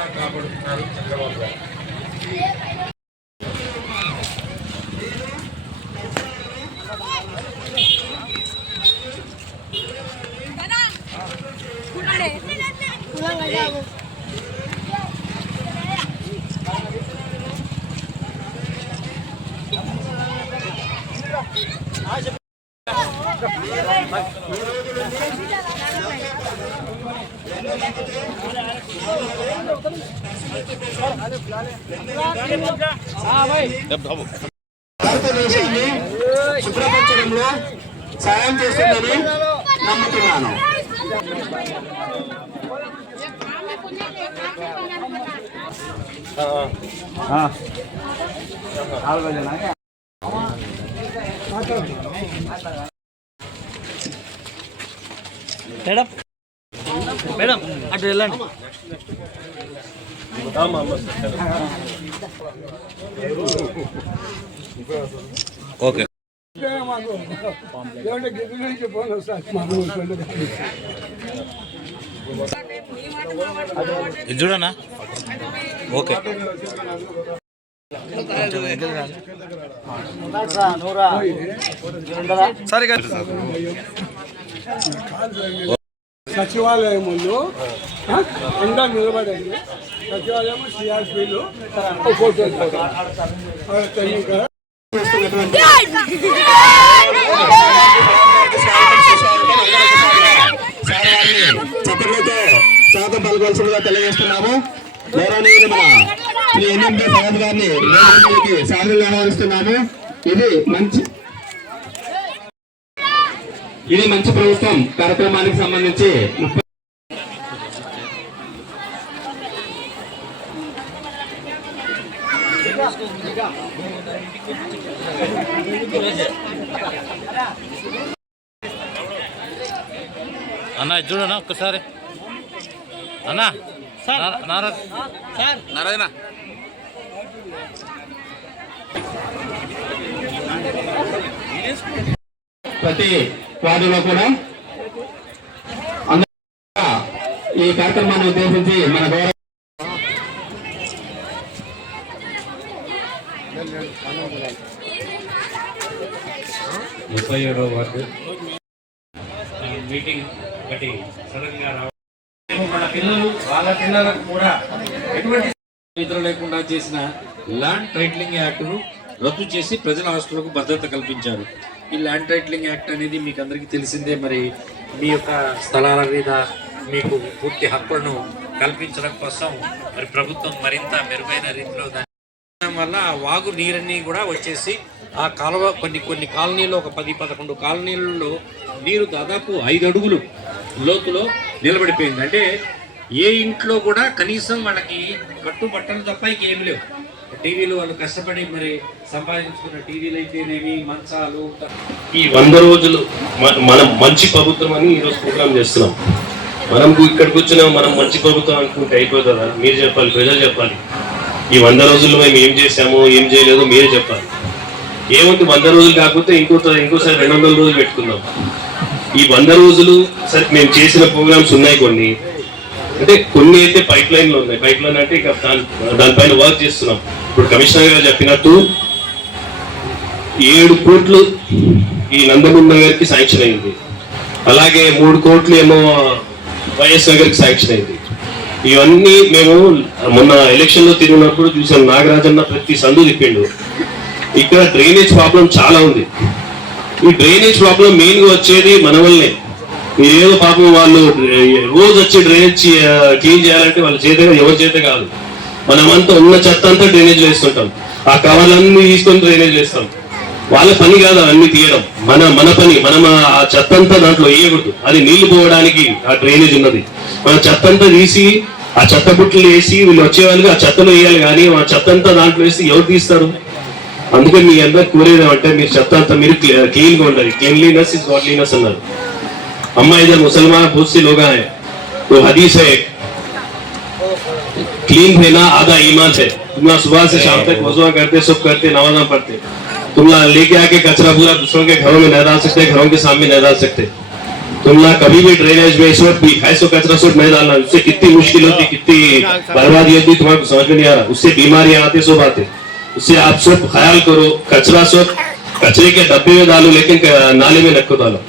విధంగా కాపాడుతున్నారు చంద్రబాబు గారు. భారతదేశాన్ని శుభ్రపరచడంలో సాయం చేస్తుందని నమ్ముతున్నాను మేడం మేడం అటు వెళ్ళండి ఓకే. ఇది చూడనా? ఓకే. సరే సచివాలయంలో అందరూ నిలబడండి. సచివాలయం సిఆర్పీలు ఫోటో చతుర్లతో స్వాగతం పలకవలసిందిగా తెలియజేస్తున్నాము. గౌరవనీయులు మన శ్రీ ఎన్ఎంపీ భగత్ గారిని వేదికకి ఆహ్వానిస్తున్నాము. ఇది మంచి ఇది మంచి ప్రభుత్వం. కార్యక్రమానికి సంబంధించి అన్న ఇది చూడనా ఒక్కసారి. అన్నా నారాయణ. ప్రతి వార్డులో కూడా. ఈ కార్యక్రమాన్ని ఉద్దేశించి మన గౌరవ ముప్పై ఏడవ వార్డు. మీటింగ్ ఒకటి సడన్గా రావడం. మన పిల్లలు వాళ్ళ పిల్లలకు కూడా ఎటువంటి నిద్ర లేకుండా చేసిన ల్యాండ్ టైటిలింగ్ యాక్ట్ను రద్దు చేసి ప్రజల ఆస్తులకు భద్రత కల్పించారు. ఈ ల్యాండ్ టైటిలింగ్ యాక్ట్ అనేది మీకు అందరికీ తెలిసిందే. మరి మీ యొక్క స్థలాల మీద మీకు పూర్తి హక్కులను కల్పించడం కోసం మరి ప్రభుత్వం మరింత మెరుగైన రీతిలో దాని వల్ల ఆ వాగు నీరన్నీ కూడా వచ్చేసి ఆ కాలువ కొన్ని కొన్ని కాలనీలో ఒక పది పదకొండు కాలనీలలో నీరు దాదాపు ఐదు అడుగులు లోతులో నిలబడిపోయింది. అంటే ఏ ఇంట్లో కూడా కనీసం వాళ్ళకి కట్టుబట్టలు తప్ప ఏమి లేవు. టీవీలు వాళ్ళు కష్టపడి మరి సంపాదించుకున్న టీవీలు అయితేనేమి మంచాలు ఈ వంద రోజులు మనం మంచి ప్రభుత్వం అని ఈరోజు ప్రోగ్రామ్ చేస్తున్నాం. మనం ఇక్కడికి వచ్చిన మనం మంచి ప్రభుత్వం అనుకుంటే అయిపోతుందా? మీరు చెప్పాలి ప్రజలు చెప్పాలి. ఈ వంద రోజుల్లో మేము ఏం చేశాము ఏం చేయలేదో మీరే చెప్పాలి. ఏముంది వంద రోజులు కాకపోతే ఇంకో ఇంకోసారి రెండు వందల రోజులు పెట్టుకుందాం. ఈ వంద రోజులు సరే మేము చేసిన ప్రోగ్రామ్స్ ఉన్నాయి కొన్ని. అంటే కొన్ని అయితే పైప్ లైన్లో ఉన్నాయి. పైప్ లైన్ అంటే ఇక దాని దానిపైన వర్క్ చేస్తున్నాం. ఇప్పుడు కమిషనర్ గారు చెప్పినట్టు ఏడు కోట్లు ఈ నందమూరి గారికి శాంక్షన్ అయింది. అలాగే మూడు కోట్లు ఏమో వైఎస్ గారికి శాంక్షన్ అయింది. ఇవన్నీ మేము మొన్న ఎలక్షన్లో తిరిగినప్పుడు చూసాం నాగరాజన్న ప్రతి సందు తిప్పిండు. ఇక్కడ డ్రైనేజ్ ప్రాబ్లం చాలా ఉంది. ఈ డ్రైనేజ్ ప్రాబ్లం మెయిన్గా వచ్చేది మన వల్లనే. ఏదో పాపం వాళ్ళు రోజు వచ్చి డ్రైనేజ్ క్లీన్ చేయాలంటే వాళ్ళ చేత ఎవరి చేత కాదు. మనమంతా ఉన్న చెత్త అంతా డ్రైనేజ్ వేస్తుంటాం. ఆ కవర్లన్నీ తీసుకొని డ్రైనేజ్ వేస్తాం. వాళ్ళ పని కాదు అవన్నీ తీయడం. మన మన పని మనం ఆ చెత్త అంతా దాంట్లో వేయకూడదు. అది నీళ్ళు పోవడానికి ఆ డ్రైనేజ్ ఉన్నది. మన చెత్త అంతా తీసి ఆ చెత్త బుట్టలు వేసి వీళ్ళు వచ్చేవాళ్ళకి ఆ చెత్తలో వేయాలి కానీ ఆ చెత్త అంతా దాంట్లో వేసి ఎవరు తీస్తారు? అందుకే మీ అందరు కోరేది అంటే మీరు చెత్త అంతా మీరు క్లీన్గా ఉండాలి. క్లీన్లీనెస్ ఇస్ గాడ్లీనెస్ అన్నారు. అమ్మాయి ముసల్మాన్ పూర్తి లోగా హదీస్ హై क्लीन रहना आधा ईमान है तुम लोग सुबह से शाम तक वजुआ करते सब करते, नमाजा पढ़ते। तुम लोग लेके आके कचरा पूरा दूसरों के घरों में नहीं डाल सकते, घरों के सामने नहीं डाल सकते। तुम ना कभी भी ड्रेनेज में इस वक्त भी ऐसो कचरा सोट नहीं डालना। उससे कितनी मुश्किल होती, कितनी बर्बादी होती, तुम्हारे समझ में नहीं आ रहा। उससे बीमारियाँ आती, सब आते। उससे आप सब ख्याल करो, कचरा सब कचरे के डब्बे में डालो, लेकिन नाले में नक्को डालो।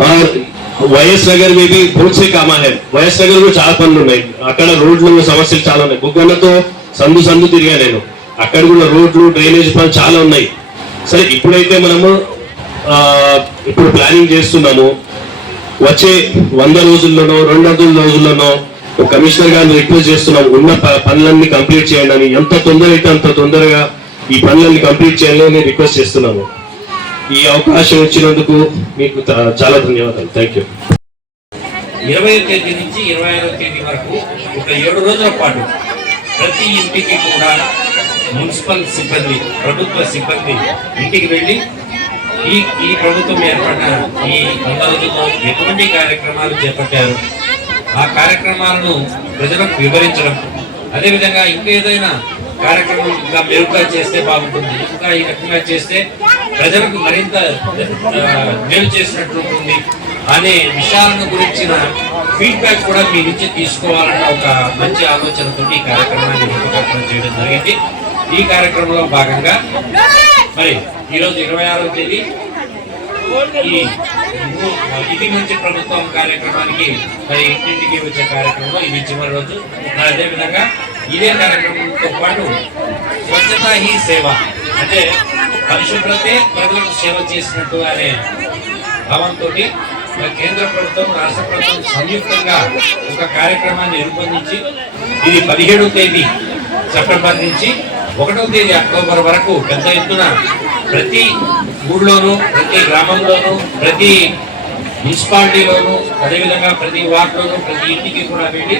और వైఎస్ నగర్ మీది పూర్తి కామా వైఎస్ నగర్లో చాలా పనులు ఉన్నాయి. అక్కడ రోడ్లు ఉన్న సమస్యలు చాలా ఉన్నాయి. బుగ్గన్నతో సందు సందు తిరిగా నేను. అక్కడ కూడా రోడ్లు డ్రైనేజ్ పనులు చాలా ఉన్నాయి. సరే ఇప్పుడైతే మనము ఇప్పుడు ప్లానింగ్ చేస్తున్నాము. వచ్చే వంద రోజుల్లోనో రెండు వందల రోజుల్లోనో కమిషనర్ గారిని రిక్వెస్ట్ చేస్తున్నాం ఉన్న పనులన్నీ కంప్లీట్ చేయండి అని. ఎంత తొందర అయితే అంత తొందరగా ఈ పనులన్నీ కంప్లీట్ చేయాలని రిక్వెస్ట్ చేస్తున్నాము. ఈ అవకాశం ఇచ్చినందుకు మీకు చాలా ధన్యవాదాలు. థ్యాంక్ యూ ఇరవై తేదీ నుంచి ఇరవై ఐదవ తేదీ వరకు ఒక ఏడు రోజుల పాటు ప్రతి ఇంటికి కూడా మున్సిపల్ సిబ్బంది ప్రభుత్వ సిబ్బంది ఇంటికి వెళ్ళి ఈ ఈ ప్రభుత్వం ఏర్పడిన ఈ వంద రోజుల్లో ఎటువంటి కార్యక్రమాలు చేపట్టారు? ఆ కార్యక్రమాలను ప్రజలకు వివరించడం. అదేవిధంగా ఇంకా ఏదైనా కార్యక్రమం ఇంకా మెరుగ్గా చేస్తే బాగుంటుంది. ఇంకా ఈ రకంగా చేస్తే ప్రజలకు మరింత మేలు చేసినట్లు ఉంటుంది అనే విషయాలను గురించిన ఫీడ్బ్యాక్ కూడా మీ నుంచి తీసుకోవాలన్న ఒక మంచి ఆలోచనతో ఈ కార్యక్రమాన్ని రూపకల్పన చేయడం జరిగింది. ఈ కార్యక్రమంలో భాగంగా మరి ఈరోజు ఇరవై ఆరో తేదీ ఈ ఇది మంచి ప్రభుత్వం కార్యక్రమానికి మరి ఇంటింటికి వచ్చే కార్యక్రమం ఇది చివరి రోజు. మరి అదేవిధంగా ఇదే కార్యక్రమంతో పాటు స్వచ్ఛత హీ సేవ అంటే పరిశుభ్రతే ప్రజలకు సేవ చేసినట్టు అనే భావంతో కేంద్ర ప్రభుత్వం రాష్ట్ర ప్రభుత్వం సంయుక్తంగా ఒక కార్యక్రమాన్ని రూపొందించి ఇది పదిహేడవ తేదీ సెప్టెంబర్ నుంచి ఒకటవ తేదీ అక్టోబర్ వరకు పెద్ద ఎత్తున ప్రతి ఊళ్ళోనూ ప్రతి గ్రామంలోనూ ప్రతి మున్సిపాలిటీలోనూ అదేవిధంగా ప్రతి వార్డులోనూ ప్రతి ఇంటికి కూడా వెళ్ళి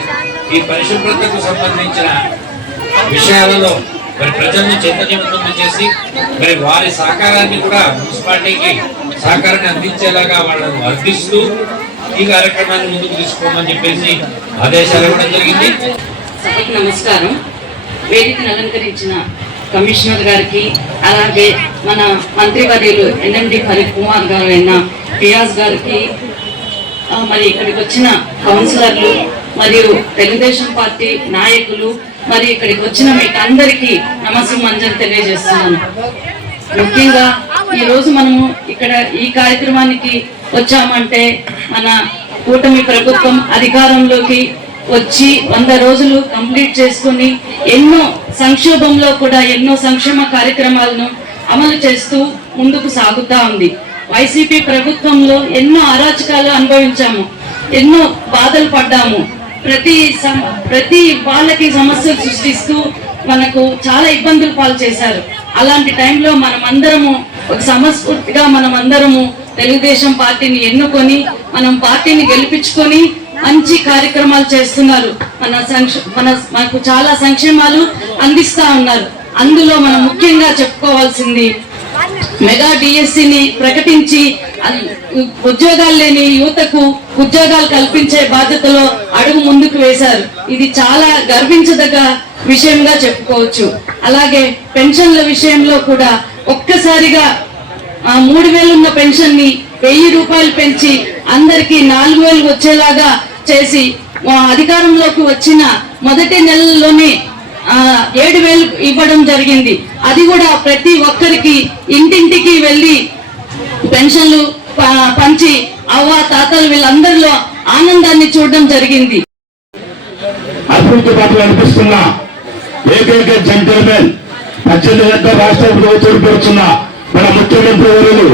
ఈ పరిశుభ్రతకు సంబంధించిన విషయాలలో మరి ప్రజల్ని చైతన్యవంతం చేసి మరి వారి సహకారాన్ని కూడా మున్సిపాలిటీకి సహకారాన్ని అందించేలాగా వాళ్ళని వర్తిస్తూ ఈ కార్యక్రమాన్ని ముందుకు తీసుకోమని చెప్పేసి ఆదేశాలు ఇవ్వడం జరిగింది. సభకు నమస్కారం. వేదికను అలంకరించిన కమిషనర్ గారికి అలాగే మన మంత్రివర్యులు ఎన్ఎండి హరికుమార్ గారు అయిన పియాజ్ గారికి మరి ఇక్కడికి వచ్చిన కౌన్సిలర్లు మరియు తెలుగుదేశం పార్టీ నాయకులు మరి ఇక్కడికి వచ్చిన మీకు అందరికీ నమస్సుమంజలు తెలియజేస్తున్నాను. ముఖ్యంగా ఈ రోజు మనము ఇక్కడ ఈ కార్యక్రమానికి వచ్చామంటే మన కూటమి ప్రభుత్వం అధికారంలోకి వచ్చి వంద రోజులు కంప్లీట్ చేసుకుని ఎన్నో సంక్షోభంలో కూడా ఎన్నో సంక్షేమ కార్యక్రమాలను అమలు చేస్తూ ముందుకు సాగుతా ఉంది. వైసీపీ ప్రభుత్వంలో ఎన్నో అరాచకాలు అనుభవించాము. ఎన్నో బాధలు పడ్డాము. ప్రతి సం- ప్రతి వాళ్ళకి సమస్యలు సృష్టిస్తూ మనకు చాలా ఇబ్బందులు పాలు చేశారు. అలాంటి టైంలో మనం అందరము ఒక సమస్ఫూర్తిగా మనం అందరము తెలుగుదేశం పార్టీని ఎన్నుకొని మనం పార్టీని గెలిపించుకొని మంచి కార్యక్రమాలు చేస్తున్నారు. మన మన మనకు చాలా సంక్షేమాలు అందిస్తా ఉన్నారు. అందులో మనం ముఖ్యంగా చెప్పుకోవాల్సింది మెగా డిఎస్సిని ప్రకటించి ఉద్యోగాలు లేని యువతకు ఉద్యోగాలు కల్పించే బాధ్యతలో అడుగు ముందుకు వేశారు. ఇది చాలా గర్వించదగ్గ విషయంగా చెప్పుకోవచ్చు. అలాగే పెన్షన్ల విషయంలో కూడా ఒక్కసారిగా ఆ మూడు వేలు ఉన్న పెన్షన్ని వెయ్యి రూపాయలు పెంచి అందరికీ నాలుగు వేలు వచ్చేలాగా చేసి అధికారంలోకి వచ్చిన మొదటి నెలలోనే ఆ, ఏడు వేలు ఇవ్వడం జరిగింది. అది కూడా ప్రతి ఒక్కరికి ఇంటింటికి వెళ్ళి పెన్షన్లు పంచి అవ్వ తాతలు వీళ్ళందరిలో ఆనందాన్ని చూడడం జరిగింది. అభివృద్ధి పట్ల అనిపిస్తున్న ఏకైక జెంటల్మెన్ పద్దెనిమిది గంటల రాష్ట్ర ప్రభుత్వం పెడుతున్న మన ముఖ్యమంత్రి వర్యులు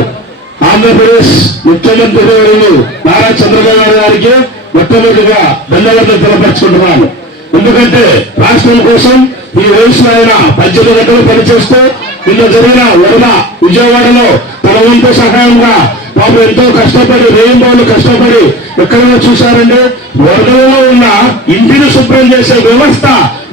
ఆంధ్రప్రదేశ్ ముఖ్యమంత్రి వర్యులు నారా చంద్రబాబు గారికి మొట్టమొదటిగా ధన్యవాదాలు తెలపరుచుకుంటున్నాను ఎందుకంటే రాష్ట్రం కోసం ఈ వయసులో ఆయన పద్దెనిమిది గంటలు పనిచేస్తూ నిన్న జరిగిన వరద విజయవాడలో తన వంతు సహాయంగా పాపం ఎంతో కష్టపడి రెయిన్బోలు కష్టపడి ఎక్కడైనా చూశారండి వరదలలో ఉన్న ఇంటిని శుభ్రం చేసే వ్యవస్థ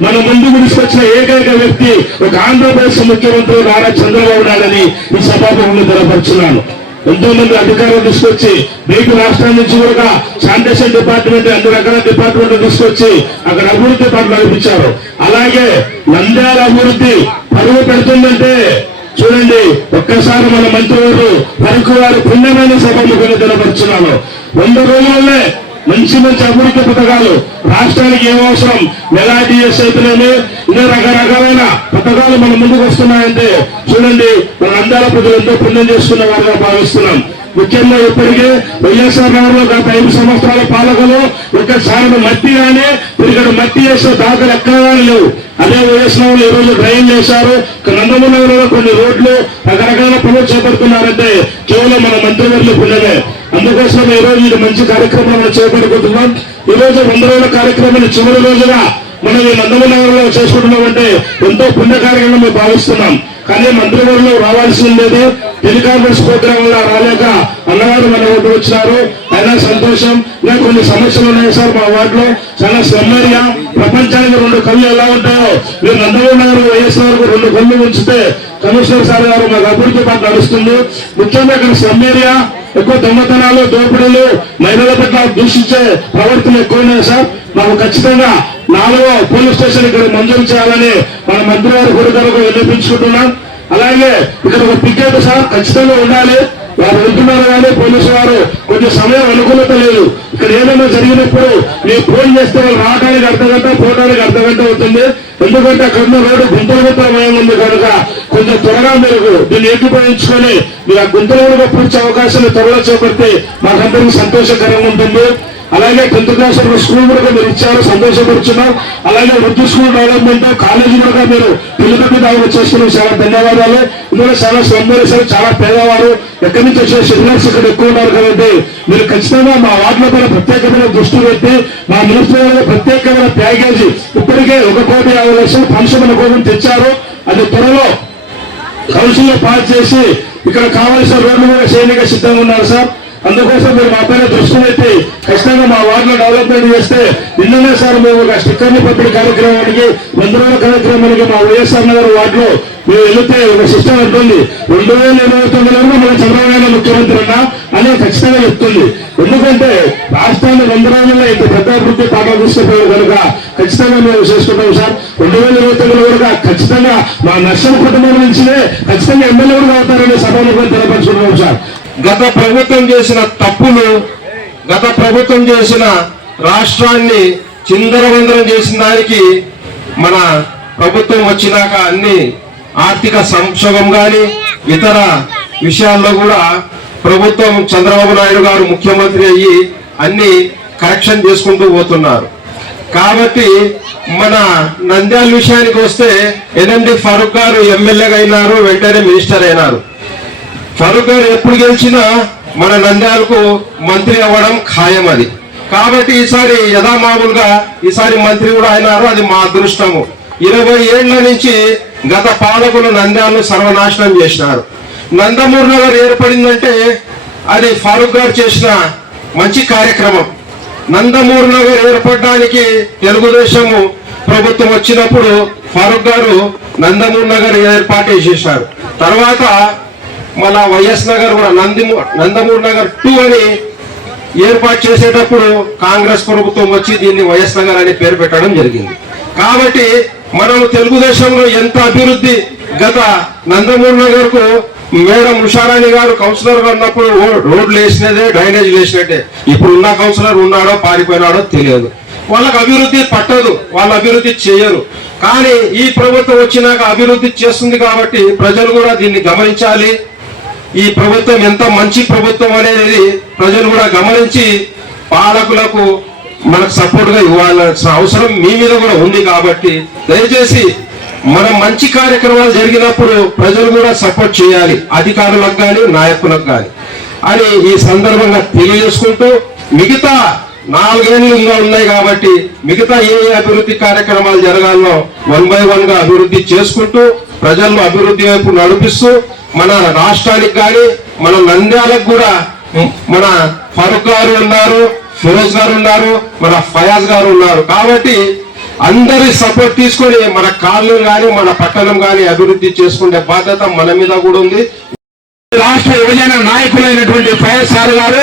మన ముందుకు తీసుకొచ్చిన ఏకైక వ్యక్తి ఒక ఆంధ్రప్రదేశ్ ముఖ్యమంత్రి నారా చంద్రబాబు నాయుడని ఈ సభాపంలో తెలపరుచున్నాను. ఎంతో మంది అధికారులు తీసుకొచ్చి మీకు రాష్ట్రం నుంచి కూడా శానిటేషన్ డిపార్ట్మెంట్ అన్ని రకాల డిపార్ట్మెంట్ తీసుకొచ్చి అక్కడ అభివృద్ధి పనులు నడిపించారు. అలాగే నంద్యాల అభివృద్ధి పరువు పెడుతుందంటే చూడండి ఒక్కసారి మన మంత్రివారు వరకు వారి పుణ్యమైన సభముఖని తెలపరుచున్నాను వంద రోజులనే మంచి మంచి అభివృద్ధి పథకాలు రాష్ట్రానికి ఏం అవసరం మెగా డిఎస్ అయితేనేమి ఇంకా రకరకాలైన పథకాలు మన ముందుకు వస్తున్నాయంటే చూడండి మన అందాల ప్రజలు ఎంతో పుణ్యం చేసుకున్న వారిగా భావిస్తున్నాం. ముఖ్యంగా ఇప్పటికే వైఎస్ఆర్ నగర్లో గత ఐదు సంవత్సరాల పాలకులు ఒక్కసారి మట్టి కానీ ఇక్కడ మట్టి వేసే దాఖలు ఎక్కడ లేవు. అదే వైఎస్ వైఎస్ఆర్ ఈ రోజు డ్రైన్ చేశారు నందమూరి నగరంలో కొన్ని రోడ్లు రకరకాల పనులు చేపడుతున్నారంటే కేవలం మన మంత్రివర్యులు పుణ్యమే. అందుకోసం ఈ రోజు ఇది మంచి కార్యక్రమాలను చేపడుకుంటున్నాం. ఈ రోజు వంద రోజుల కార్యక్రమాన్ని చివరి రోజున మనం ఈ నందమూరి నగరంలో చేసుకుంటున్నామంటే ఎంతో పుణ్య కార్యక్రమం మేము భావిస్తున్నాం. కానీ మంత్రివర్గంలో రావాల్సింది లేదు టెలికాన్ఫరెన్స్ ప్రోగ్రామ్ రాలేక అన్నవారు మన ఒకటి వచ్చినారు. అయినా సంతోషం. నేను కొన్ని సమస్యలు ఉన్నాయి సార్ మా వార్డులో. చాలా స్లమ్ ఏరియా ప్రపంచానికి రెండు కళ్ళు ఎలా ఉంటాయో. మీరు నందమూరి నగర్ వైఎస్ఆర్ వరకు రెండు కళ్ళు ఉంచితే కమిషనర్ సార్ గారు మాకు అభివృద్ధి పాటు నడుస్తుంది. ముఖ్యంగా ఇక్కడ స్లమ్ ఏరియా ఎక్కువ దొంగతనాలు దోపిడీలు మహిళల పట్ల దూషించే ప్రవర్తన ఎక్కువనే సార్. మాకు ఖచ్చితంగా నాలుగో పోలీస్ స్టేషన్ ఇక్కడ మంజూరు చేయాలని మన మంత్రి గారు గురుగారు వినిపించుకుంటున్నాం అలాగే ఇక్కడ ఒక పికెట్ సార్ ఖచ్చితంగా ఉండాలి. వారు వెళ్తున్నారు కానీ పోలీసు వారు కొంచెం సమయం అనుకూలత లేదు. ఇక్కడ ఏదైనా జరిగినప్పుడు మీరు ఫోన్ చేస్తే వాళ్ళు రావడానికి అర్ధ గంట పోవడానికి అర్ధ గంట అవుతుంది. ఎందుకంటే అక్కడ రోడ్డు గుంతల గుంతలమయం ఉంది కనుక కొంచెం త్వరగా మీరు దీన్ని ఏకీభవించుకొని మీరు ఆ గుంతలను పూడ్చే అవకాశాలు త్వరలో చేపడితే మాకందరికీ సంతోషకరంగా ఉంటుంది. అలాగే టెన్త్ క్లాస్ స్కూల్ కూడా మీరు ఇచ్చారు సంతోషపరుచున్నాం అలాగే వృద్ధి స్కూల్ డెవలప్మెంట్ కాలేజీ కూడా మీరు పిల్లలకి దాని చేస్తున్నారు చాలా ధన్యవాదాలు. ఇందులో చాలా సౌందర్య చాలా పేదవారు. ఎక్కడి నుంచి వచ్చే సిగ్నల్స్ ఇక్కడ ఎక్కువ ఉన్నారు కాబట్టి మీరు ఖచ్చితంగా మా వార్డుల పైన ప్రత్యేకమైన దృష్టి పెట్టి మా మినిస్టర్ ప్రత్యేకమైన ప్యాకేజీ. ఇప్పటికే ఒక కోటి యాభై లక్షలు పంచమని కోసం తెచ్చారు. అది త్వరలో కౌన్సిల్ పాస్ చేసి ఇక్కడ కావాల్సిన రోడ్లు కూడా చేయడానికి సిద్ధంగా ఉన్నారు సార్. అందుకోసం మీరు మా పైన దృష్టి పెట్టి ఖచ్చితంగా మా వార్డులో డెవలప్మెంట్ చేస్తే నిన్ననే సార్ మేము ఒక స్టిక్కర్ని పంపిణీ కార్యక్రమానికి వంద రోజుల కార్యక్రమానికి మా వైఎస్ఆర్ నగర్ వార్డులో మేము వెళితే ఒక సిస్టమ్ ఉంటుంది. రెండు వేల ఇరవై తొమ్మిదిలో మన చంద్రబాబు నాయుడు ముఖ్యమంత్రి అన్నా అని ఖచ్చితంగా చెప్తుంది. ఎందుకంటే రాష్ట్రాన్ని వంద రోజుల్లో ఇంత పెద్ద అభివృద్ధి పాఠం తీసుకుపోయారు కనుక ఖచ్చితంగా మేము చేసుకుంటాం సార్. రెండు వేల ఇరవై తొమ్మిది వరకు ఖచ్చితంగా మా నర్సన్ కుటుంబం నుంచినే ఖచ్చితంగా ఎమ్మెల్యే కూడా అవుతారని సభలో తెలియపరుచుకుంటున్నాం సార్. గత ప్రభుత్వం చేసిన తప్పులు గత ప్రభుత్వం చేసిన రాష్ట్రాన్ని చిందరవందరం చేసిన దానికి మన ప్రభుత్వం వచ్చినాక అన్ని ఆర్థిక సంక్షోభం కానీ ఇతర విషయాల్లో కూడా ప్రభుత్వం చంద్రబాబు నాయుడు గారు ముఖ్యమంత్రి అయ్యి అన్ని కరెక్షన్ చేసుకుంటూ పోతున్నారు. కాబట్టి మన నంద్యాల విషయానికి వస్తే ఎన్ఎండి ఫరూక్ గారు ఎమ్మెల్యేగా అయినారు వెంటనే మినిస్టర్ అయినారు. ఫరూక్ గారు ఎప్పుడు గెలిచినా మన నంద్యాలకు మంత్రి అవ్వడం ఖాయం అది. కాబట్టి ఈసారి యథామామూలుగా ఈసారి మంత్రి కూడా అయినారు అది మా అదృష్టము. ఇరవై ఏళ్ళ నుంచి గత పాలకులు నంద్యాలను సర్వనాశనం చేసినారు. నందమూరు నగర్ ఏర్పడిందంటే అది ఫారూక్ గారు చేసిన మంచి కార్యక్రమం. నందమూరు నగర్ ఏర్పడడానికి తెలుగుదేశము ప్రభుత్వం వచ్చినప్పుడు ఫారూక్ గారు నందమూరు నగర్ ఏర్పాటు చేశారు తర్వాత మళ్ళా వైఎస్ నగర్ కూడా నందిమూ నందమూరి నగర్ టూ అని ఏర్పాటు చేసేటప్పుడు కాంగ్రెస్ ప్రభుత్వం వచ్చి దీన్ని వైఎస్ నగర్ అని పేరు పెట్టడం జరిగింది. కాబట్టి మనం తెలుగుదేశంలో ఎంత అభివృద్ధి గత నందమూరి నగర్కు మేడం ఉషారాణి గారు కౌన్సిలర్గా ఉన్నప్పుడు రోడ్లు వేసినదే డ్రైనేజ్ వేసినట్టే. ఇప్పుడు ఉన్న కౌన్సిలర్ ఉన్నాడో పారిపోయినాడో తెలియదు. వాళ్ళకి అభివృద్ధి పట్టదు వాళ్ళు అభివృద్ధి చేయరు. కానీ ఈ ప్రభుత్వం వచ్చినాక అభివృద్ధి చేస్తుంది కాబట్టి ప్రజలు కూడా దీన్ని గమనించాలి. ఈ ప్రభుత్వం ఎంత మంచి ప్రభుత్వం అనేది ప్రజలు కూడా గమనించి పాలకులకు మనకు సపోర్ట్గా ఇవ్వాల్సిన అవసరం మీ మీద కూడా ఉంది కాబట్టి దయచేసి మనం మంచి కార్యక్రమాలు జరిగినప్పుడు ప్రజలు కూడా సపోర్ట్ చేయాలి. అధికారులకు కానీ నాయకులకు కానీ అని ఈ సందర్భంగా తెలియజేసుకుంటూ మిగతా నాలుగేళ్ళుగా ఇంకా ఉన్నాయి కాబట్టి మిగతా ఏ ఏ అభివృద్ధి కార్యక్రమాలు జరగాలో వన్ బై వన్గా అభివృద్ధి చేసుకుంటూ ప్రజలను అభివృద్ధి వైపు నడిపిస్తూ మన రాష్ట్రానికి కానీ మన నంద్యాలకు కూడా మన ఫరూక్ గారు ఉన్నారు ఫిరోజ్ గారు ఉన్నారు మన ఫయాజ్ గారు ఉన్నారు. కాబట్టి అందరి సపోర్ట్ తీసుకొని మన కాళ్ళు కానీ మన పట్టణం కానీ అభివృద్ధి చేసుకునే బాధ్యత మన మీద కూడా ఉంది. రాష్ట్ర విభజన నాయకులైనటువంటి ఫైఎస్ సార్ గారు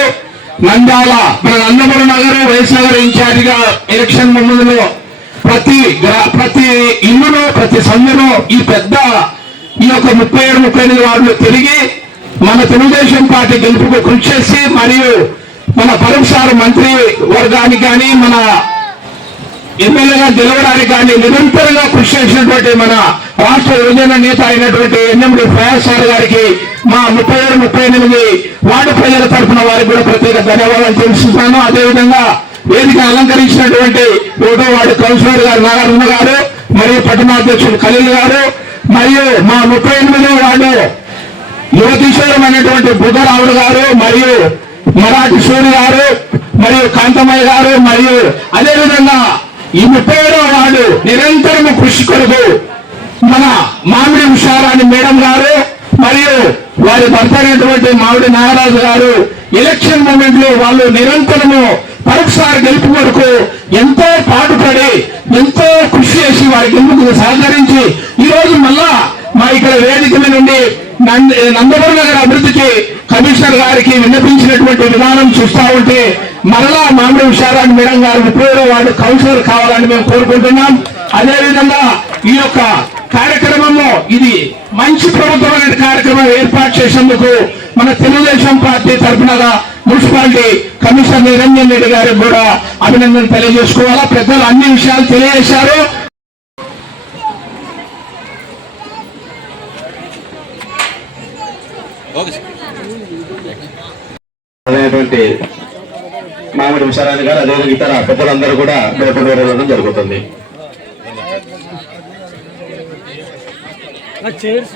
నంద్యాల మన నందమూరి నగర్ వైఎస్ నగర్ ఇన్ఛార్జిగా ఎలక్షన్ ముందులో ప్రతి గ్రా- ప్రతి ఇల్లులో ప్రతి సందులో ఈ పెద్ద ఈ యొక్క ముప్పై ఏడు ముప్పై ఎనిమిది వార్డులు తిరిగి మన తెలుగుదేశం పార్టీ గెలుపుకు కృషి చేసి మరియు మన పరంసార మంత్రి వర్గానికి కానీ మన ఎమ్మెల్యేగా గెలవడానికి కానీ నిరంతరంగా కృషి చేసినటువంటి మన రాష్ట్ర యువజన నేత అయినటువంటి ఎన్ఎండి ఫయాజ్ గారికి మా ముప్పై ఏడు ముప్పై ఎనిమిది వార్డు ప్రజల తరఫున వారికి కూడా ప్రత్యేక ధన్యవాదాలు తెలుస్తున్నాను అదేవిధంగా వేదిక అలంకరించినటువంటి ఒకటో వార్డు కౌన్సిలర్ గారు నాగార్జున గారు మరియు పట్టణాధ్యక్షుడు ఖలీల్ గారు మరియు మా ముప్పై ఎనిమిదో వార్డు యువకిషోరం బుద్ధరావుడు గారు మరియు మరాఠీ సూర్య గారు మరియు కాంతమయ్య గారు మరియు అదేవిధంగా ఈ ముప్పై ఏడవ వార్డు నిరంతరము కృషి కొరకు మన మామిడి ఉషారాణి మేడం గారు మరియు వారి భర్త అయినటువంటి మామిడి నాగరాజు గారు ఎలక్షన్ మూమెంట్లో వాళ్ళు నిరంతరము పరోక్షారి గెలుపు కొరకు ఎంతో పాటుపడి ఎంతో కృషి చేసి వారి గెలుపుకు సహకరించి ఈ రోజు మళ్ళా మా ఇక్కడ వేదిక నుండి నంద- నందమూరి నగర అభివృద్ధికి కమిషనర్ గారికి విన్నపించినటువంటి విధానం చూస్తా ఉంటే మరలా మామిడి విషయారాన్ని మేడం గారు ముప్పై వార్డు కౌన్సిలర్ కావాలని మేము కోరుకుంటున్నాం. అదేవిధంగా ఈ యొక్క కార్యక్రమంలో ఇది మంచి ప్రభుత్వమైన కార్యక్రమం ఏర్పాటు చేసేందుకు మన తెలుగుదేశం పార్టీ తరఫునగా మున్సిపాలిటీ కమిషనర్ నిరంజన్ రెడ్డి గారికి కూడా అభినందన తెలియజేసుకోవాలా. పెద్దలు అన్ని విషయాలు తెలియజేశారు. ఓకే మామిడి విషయారాన్ని గారు అదేవిధంగా ఇతర పెద్దలందరూ కూడా డోర్ జరుగుతుంది. हाँ, चीर्स